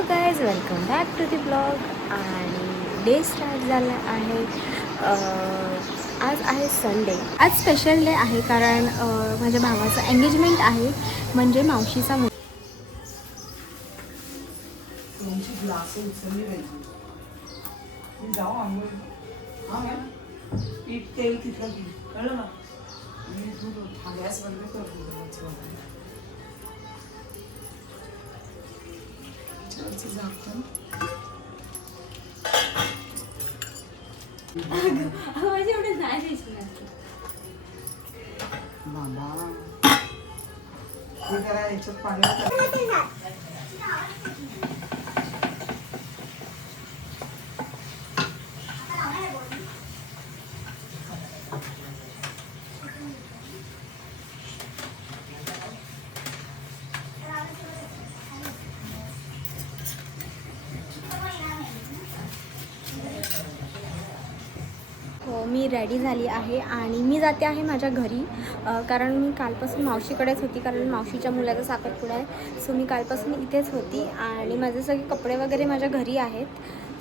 Guys welcome back to the blog. आणि day start झाला आहे. आज आहे संडे. आज स्पेशल डे आहे कारण माझ्या भावाचं एंगेजमेंट आहे, म्हणजे मावशीचा आवाज एवढे नाही हो, मी रेडी झाली आहे आणि मी जाते आहे माझ्या घरी. कारण मी कालपासून मावशीकडेच होती, कारण मावशीच्या मुलाचा साखरपुडा आहे. सो मी कालपासून इथेच होती आणि माझे सगळे कपडे वगैरे माझ्या घरी आहेत.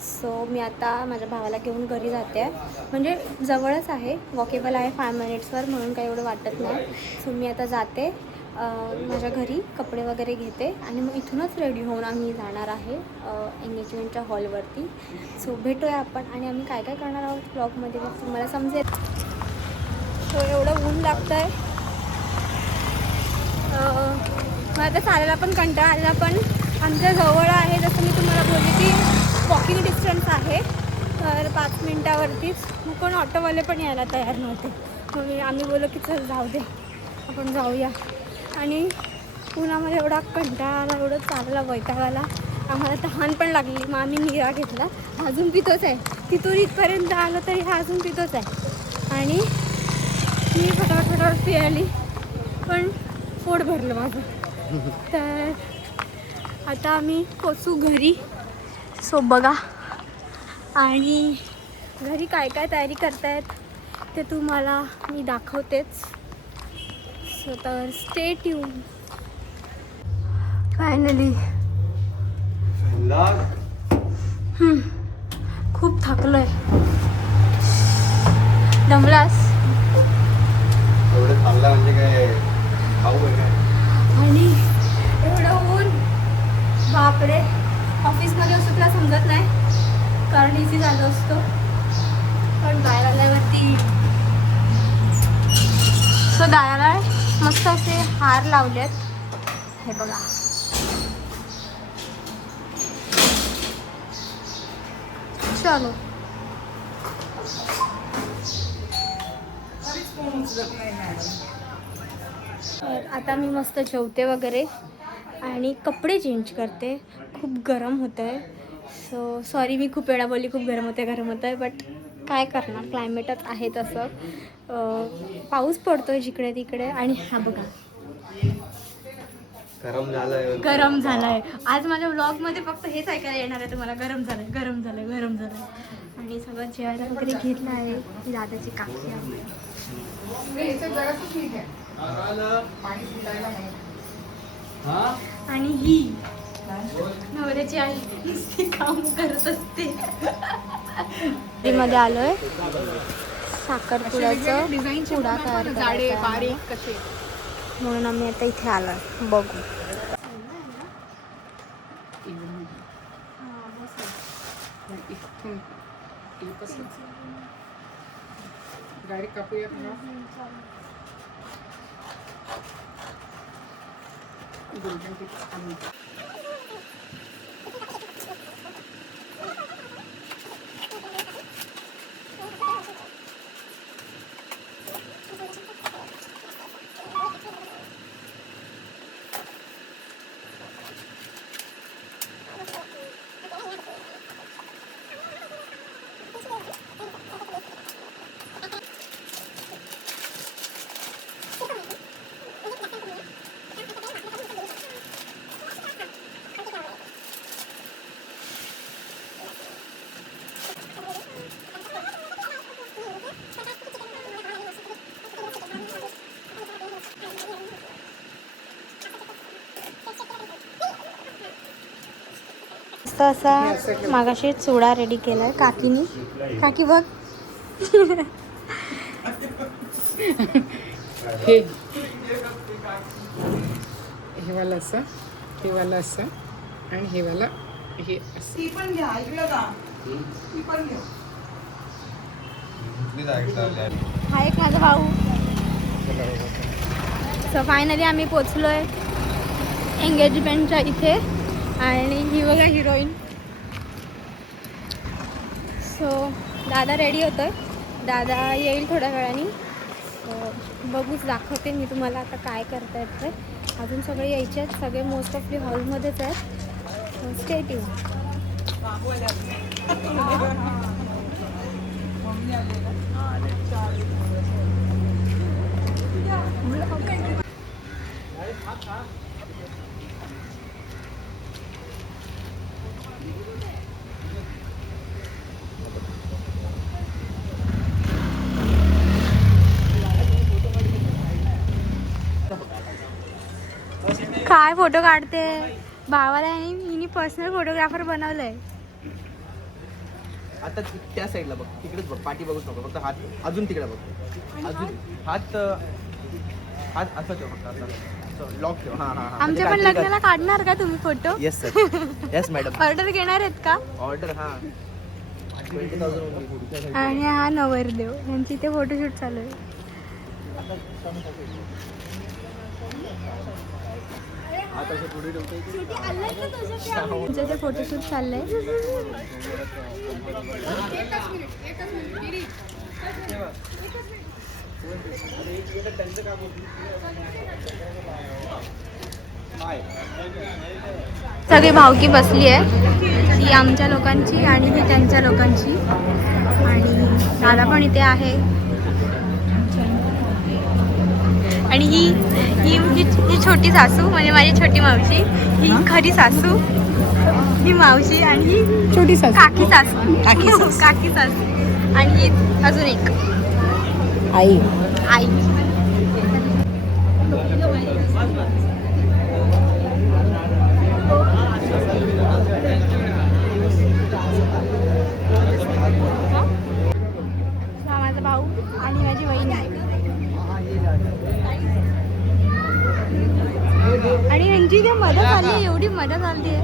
सो मी आता माझ्या भावाला घेऊन घरी जाते आहे. म्हणजे जवळच आहे, वॉकेबल आहे 5 मिनिट्सवर, म्हणून काही एवढं वाटत नाही. सो मी आता जाते माझ्या घरी, कपडे वगैरे घेते आणि मग इथूनच रेडी होऊन आम्ही जाणार आहे एंगेजमेंटच्या हॉलवरती. सो भेटूया आपण आणि आम्ही काय काय करणार आहोत ब्लॉगमध्ये मग तुम्हाला समजेल. सो एवढं ऊन लागतं आहे, मला तर चालायला पण कंटाळा आला. पण आमच्या जवळ आहे, जसं मी तुम्हाला बोलले की वॉकिंग डिस्टन्स आहे, तर 5 मिनटावरतीच. मग कोण ऑटोवाले पण यायला तयार नव्हते. मग आम्ही बोललो की चल जाऊ दे, आपण जाऊया. आणि उन्हामध्ये एवढा कंटाळा आला, एवढं चालायला वैताग आला. आम्हाला तहान पण लागली, मग आम्ही निरा घेतला. अजून पितोच आहे, तिथून इथपर्यंत आलं तरी हा अजून पितोच आहे. आणि मी फटाफट पियाली, पण पोट भरलं माझं. तर आता आम्ही पोचू घरी. सो बघा, आणि घरी काय काय तयारी करतायत ते तुम्हाला मी दाखवतेच. सो तर स्टे ट्यून. फायनली खूप थकलोय. दमलास एवढं थांबला म्हणजे काय खाऊ आहे काय? आणि एवढं ऊन, बापरे. ऑफिसमध्ये असं तुला समजत नाही कारण इझी झालं असतो, पण बाहेर आल्यावरती. सो दाराला मस्त असे हार लावलेत, हे बघा. चलो तर आता मी मस्त जेवते वगैरे आणि कपडे चेंज करते. खूप गरम होतं आहे. सो सॉरी, मी खूप वेळा बोलली खूप गरम होतं आहे, बट काय करणार, क्लायमेटच आहे तसं. पाऊस पडतो आहे जिकडे तिकडे. आणि हा बघा, गरम झालं आहे. आज माझ्या व्लॉगमध्ये फक्त हेच ऐकायला येणार आहे तुम्हाला, गरम झालं आहे, गरम झालं आहे, गरम झालं आहे. आणि सगळं जेवायला वगैरे घेतलं आहे. दादाची काकी आहे. आणि ही नवऱ्याची आई नुसती काम करत असते. मध्ये आलोय साखरपुड्याचं पुडा तयार करायचा, म्हणून आम्ही आता इथे आलोय. बघू डायरेक्ट कापूया. मस्त असा मागाशी चुडा रेडी केलाय काकीनी. काकी बघ. हे वाला असं, हे वाला असं आणि हे वाला हे असं. हा एक माझा भाऊ. सो फायनली आम्ही पोचलोय एंगेजमेंटच्या इथे आणि ही बघा हिरोईन. सो दादा रेडी होतोय. दादा येईल थोड्या वेळाने. बघूच दाखवते मी तुम्हाला आता काय करता येतं. अजून सगळे यायचे आहेत. सगळे मोस्ट ऑफली हॉलमध्येच आहेत. Stay tune. काय फोटो काढते भावाला आणि मी पर्सनल फोटोग्राफर बनवलंय. आता त्या साईडला बघ, तिकडेच बघ, पाठी बघूच नको, फक्त हात अजून तिकडे बघ, अजून हात हात असं ठेव, फक्त असं लॉक ठेव. हां हां. आमच्या पण लग्नाला काढणार का तुम्ही photo? Yes sir, yes madam. Order घेणार आहेत का? ऑर्डर हां 20,000. आणि हा नवरदेव यांची इथे फोटोशूट चालू आहे. तुमचं ते फोटोशूट चाललंय. सगळी भावकी बसली आहे. ही आमच्या लोकांची आणि ही त्यांच्या लोकांची. आणि दादा पण इथे आहे. आणि ही छोटी सासू म्हणजे माझी छोटी मावशी. ही खरी सासू, ही मावशी आणि ही छोटी सासू, काकी सासू. काकी सासू आणि ही अजून एक आई. आई. हा माझा भाऊ आणि माझी बहीण आहे. आणि यांची इथे मदत आली आहे, एवढी मदत आली आहे.